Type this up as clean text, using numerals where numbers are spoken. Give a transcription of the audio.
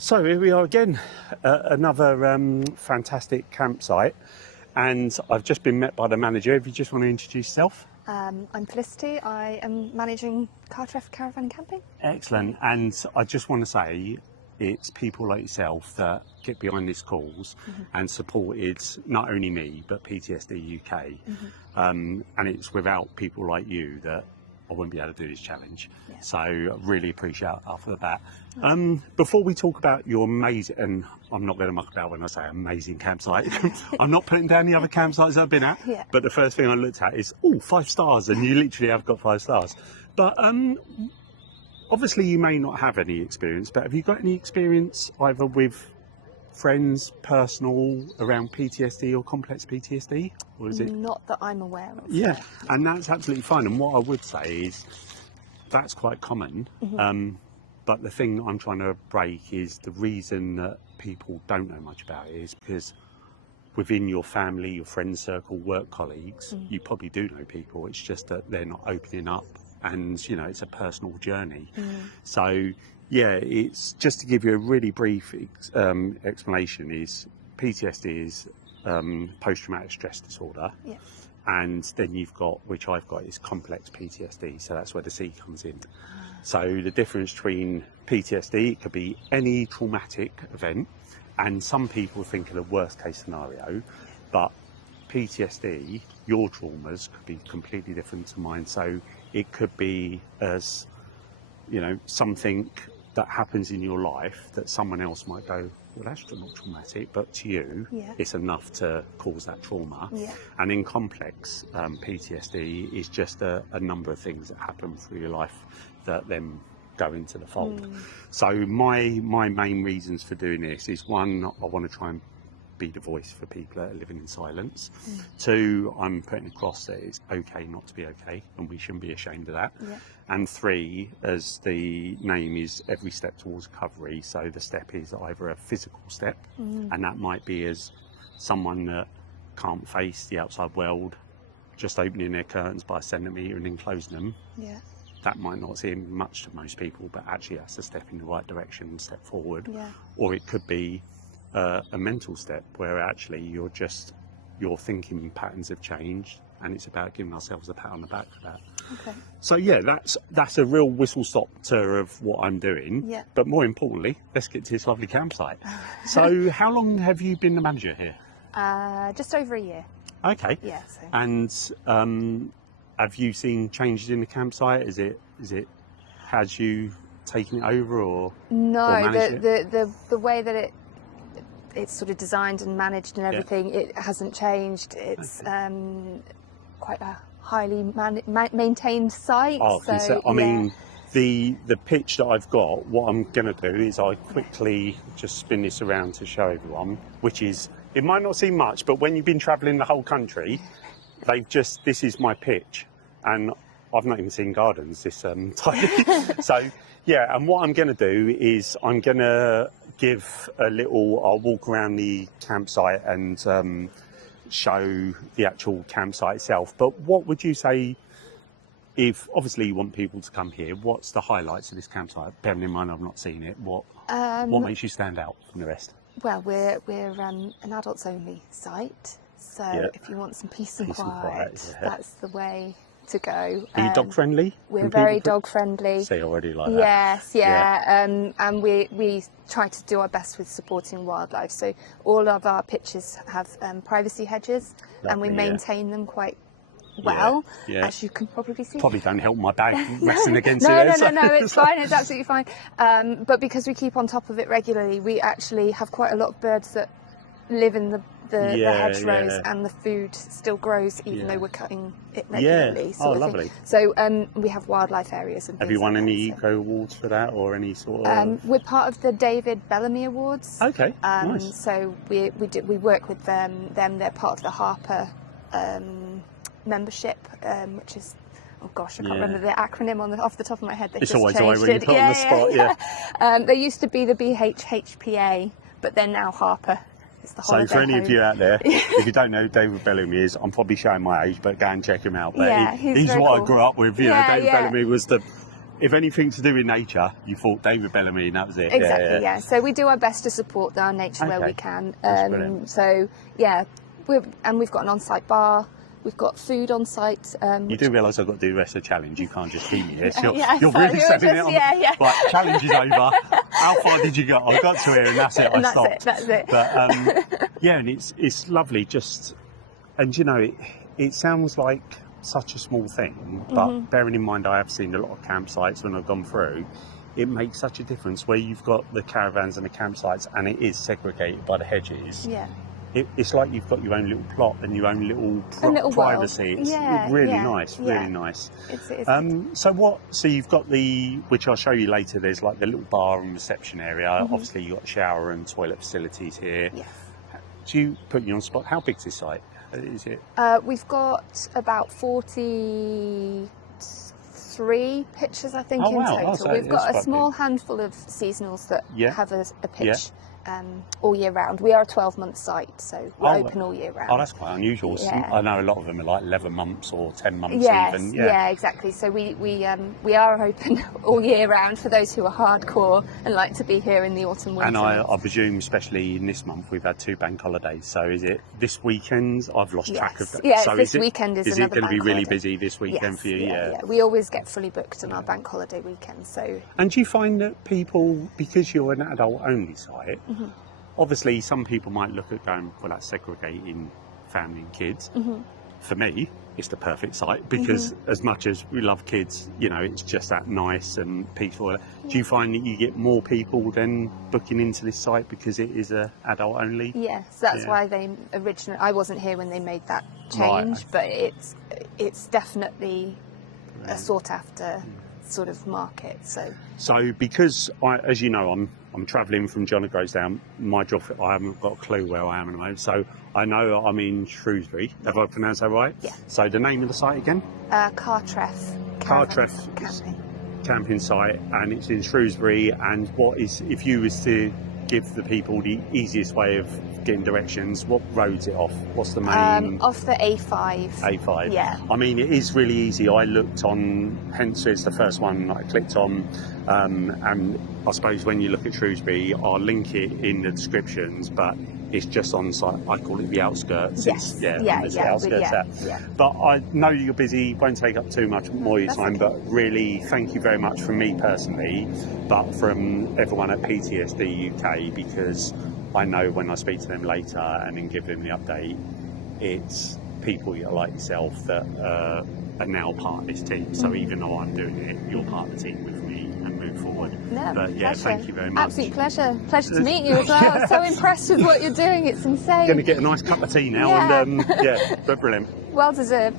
So here we are again, another fantastic campsite, and I've just been met by the manager. If you just want to introduce yourself. I'm Felicity. I am managing Cartref Caravan and Camping. Excellent. And I just want to say it's people like yourself that get behind this cause and supported not only me but PTSD UK. And it's without people like you that I wouldn't be able to do this challenge. Yeah. So I really appreciate that for that. Before we talk about your amazing, and I'm not going to muck about when I say amazing campsite, I'm not putting down the other campsites I've been at, but the first thing I looked at is, 5 stars, and you literally have got 5 stars. But obviously you may not have any experience, but have you got any experience either with friends, personal, around PTSD or complex PTSD? Or is it not that I'm aware of? Yeah, and that's absolutely fine. And what I would say is that's quite common. But the thing I'm trying to break is the reason that people don't know much about it is because within your family, your friend circle, work colleagues, you probably do know people. It's just that they're not opening up, and you know, it's a personal journey. So yeah, it's just to give you a really brief explanation. Is PTSD is post-traumatic stress disorder, and then you've got, which I've got, is complex PTSD. So that's where the C comes in. So the difference between PTSD, it could be any traumatic event, and some people think of the worst case scenario, but PTSD, your traumas could be completely different to mine. So it could be as, you know, something that happens in your life that someone else might go, well, that's not traumatic, but to you, it's enough to cause that trauma. And in complex PTSD is just a number of things that happen through your life that then go into the fold. So my main reasons for doing this is, one, I want to try and be the voice for people that are living in silence. 2, I'm putting across that it's okay not to be okay, and we shouldn't be ashamed of that. And 3, as the name is, every step towards recovery. So the step is either a physical step, and that might be as someone that can't face the outside world, just opening their curtains by a centimetre and then closing them. That might not seem much to most people, but actually that's a step in the right direction and step forward. Or it could be a mental step where actually your thinking patterns have changed, and it's about giving ourselves a pat on the back for that. So yeah, that's a real whistle-stop tour of what I'm doing. But more importantly, let's get to this lovely campsite. So how long have you been the manager here? Just over a year. Okay. Yeah. So. And have you seen changes in the campsite? Is it has you taken it over or no? The way that it's sort of designed and managed and everything, it hasn't changed. It's quite a highly maintained site. So, I mean, the pitch that I've got, what I'm going to do is I quickly just spin this around to show everyone, which is, it might not seem much, but when you've been travelling the whole country, this is my pitch, and I've not even seen gardens this tiny. So yeah, and what I'm going to do is I'm going to give I'll walk around the campsite and show the actual campsite itself. But what would you say, if obviously you want people to come here, what's the highlights of this campsite? Bearing in mind I've not seen it, what makes you stand out from the rest? Well, we're an adults only site, so if you want some peace and quiet, that's the way to go. Are you dog friendly? We're very dog friendly. So you already like that. Yes, and we try to do our best with supporting wildlife. So all of our pitches have privacy hedges, and we maintain them quite well, as you can probably see. Probably don't help my bag messing against No, it. No, it's fine. It's absolutely fine. But because we keep on top of it regularly, we actually have quite a lot of birds that live in the hedgerows, and the food still grows even though we're cutting it regularly. Lovely. So we have wildlife areas and things. Have you won like any eco awards for that, or any sort of? We're part of the David Bellamy Awards. Okay, nice. So we work with them. They're part of the Harper membership, which is, oh gosh, I can't remember the acronym off the top of my head. It's always the way when you put on the spot. They used to be the BHHPA, but they're now Harper. So for any of you out there, if you don't know who David Bellamy is, I'm probably showing my age, but go and check him out. But he's what I grew up with. You know, David Bellamy was if anything to do with nature, you thought David Bellamy, and that was it. Exactly, yeah. So we do our best to support our nature where we can. So yeah, we've got an on-site bar. We've got food on site. You do realise I've got to do the rest of the challenge. You can't just keep me here. You're sorry, really setting it on. Yeah. Right, challenge is over. How far did you go? I got to here and that's it. I stopped. That's it. But yeah, and it's lovely. And you know, it sounds like such a small thing, but bearing in mind I have seen a lot of campsites when I've gone through. It makes such a difference where you've got the caravans and the campsites, and it is segregated by the hedges. Yeah. It's like you've got your own little plot and your own little privacy. World. It's really nice, really nice. So you've got which I'll show you later, there's like the little bar and reception area. Obviously you've got shower and toilet facilities here. Yes. Do you put you on spot? How big's this site? Is it? We've got about 43 pitches, I think, in total. So we've got a small handful of seasonals that have a pitch. Yeah. All year round. We are a 12-month site, so we're open all year round. Oh, that's quite unusual. Yeah. I know a lot of them are like 11 months or 10 months even. Yeah, exactly. So we are open all year round for those who are hardcore and like to be here in the autumn, winter. And I presume, especially in this month, we've had 2 bank holidays. So is it this weekend? I've lost track of that. Yeah, so this weekend is another it going to be really holiday. Busy this weekend for you? Yeah. We always get fully booked on our bank holiday weekend. So. And do you find that people, because you're an adult-only site, obviously some people might look at going, well, that's segregating family and kids. For me, it's the perfect site because as much as we love kids, you know, it's just that nice and peaceful. Do you find that you get more people then booking into this site because it is a adult only? Yes, that's why they originally. I wasn't here when they made that change, but it's definitely a sought after sort of market. So because as you know, I'm travelling from John O'Groesdown. My geography, I haven't got a clue where I am at the moment. So I know I'm in Shrewsbury. Have I pronounced that right? Yeah. So the name of the site again? Cartref Caravan and Camping. Camping site, and it's in Shrewsbury. And if you was to give the people the easiest way of getting directions, what road's it off? What's the main? Off the A5. A5. Yeah. I mean, it is really easy. I looked on, hence it's the first one I clicked on, and I suppose when you look at Shrewsbury, I'll link it in the descriptions, but it's just on site. I call it the outskirts. Yes. The outskirts. But I know you're busy, won't take up too much more of your time, but really thank you very much from me personally, but from everyone at PTSD UK, because I know when I speak to them later and then give them the update, it's people like yourself that are now part of this team. So even though I'm doing it, you're part of the team with me and move forward. No, but yeah, pleasure. thank you very much. Absolute pleasure. Pleasure to meet you as well. I'm so impressed with what you're doing. It's insane. Going to get a nice cup of tea now, and but brilliant. Well deserved.